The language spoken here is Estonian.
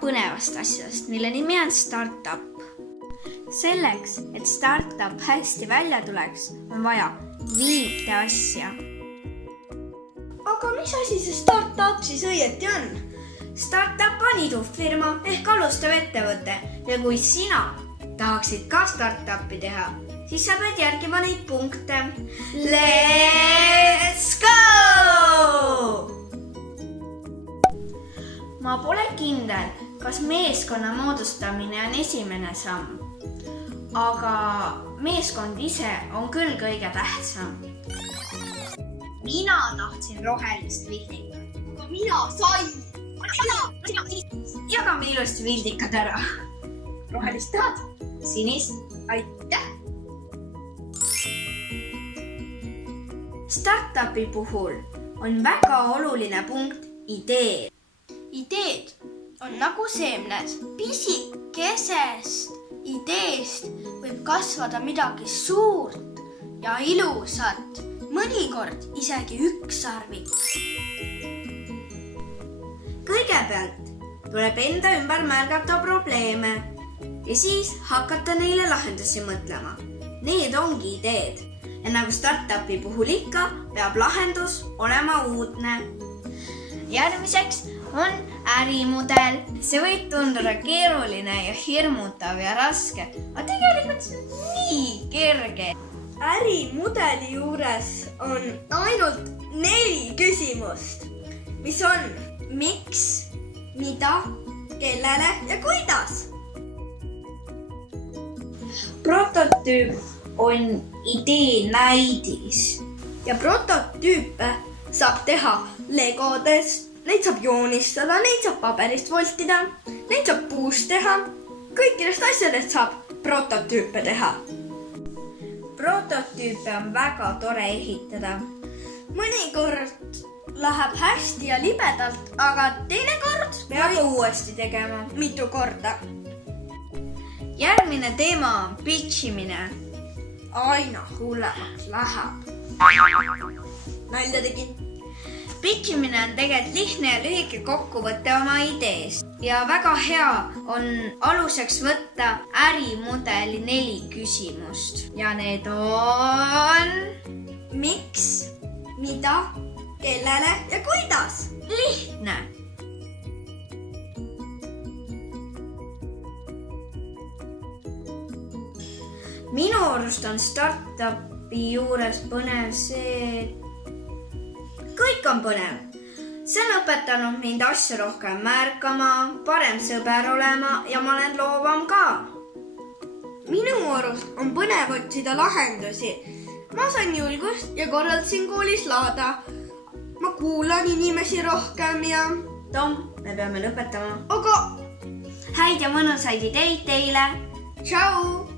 põnevast asjast, mille nimi on startup. Selleks, et startup hästi välja tuleks, on vaja 5 asja. Aga mis asi see startup siis õieti on? Startup on idufirma ehk alustav ettevõte ja kui sina tahaksid ka startupi teha, siis sa pead järgima neid punkte. Let's go! Ma pole kindel, kas meeskonna moodustamine on esimene samm, aga meeskond ise on küll kõige tähtsam. Mina tahtsin rohelist vildikat. Aga mina sain. Jagame ilusti vildikad ära. Rohelist tahad? Sinist. Aitäh! Startupi puhul on väga oluline punkt ideed. Ideed on nagu seemned. Pisikesest ideest võib kasvada midagi suurt ja ilusat. Mõnikord isegi ükssarvik. Kõigepealt tuleb enda ümber märgata probleeme ja siis hakata neile lahendusi mõtlema. Need ongi ideed. Ja nagu startupi puhul ikka, peab lahendus olema uudne. Järgmiseks on ärimudel. See võib tunduda keeruline ja hirmutav ja raske, aga tegelikult see on nii kerge. Ärimudeli juures on ainult 4 küsimust, mis on miks, mida, kellele ja kuidas. Prototüüp on idee näidis. Ja prototüüpe saab teha legodest, neid saab joonistada, neid saab paberist voltida, neid saab puust teha. Kõikidest asjadest saab prototüüpe teha. Prototüüpe on väga tore ehitada. Mõnikord läheb hästi ja libedalt, aga teinekord peab uuesti tegema. Mitu korda. Järgmine teema on pitchimine. Aina hullemaks läheb. Nalja tegin. Pitchimine on tegelikult lihtne ja lühike kokkuvõte oma ideest. Ja väga hea on aluseks võtta ärimudeli 4 küsimust. Ja need on miks, mida, kellele ja kuidas. Lihtne. Minu arust on startupi juures põnev see, kõik on põnev. See on õpetanud mind asju rohkem märkama, parem sõber olema ja ma olen loovam ka. Minu arust on põnev otsida lahendusi. Ma sain julgust ja korraldasin koolis laada. Ma kuulan inimesi rohkem ja... Tom, me peame lõpetama. Aga häid ja mõnusaid ideid teile. Tšau!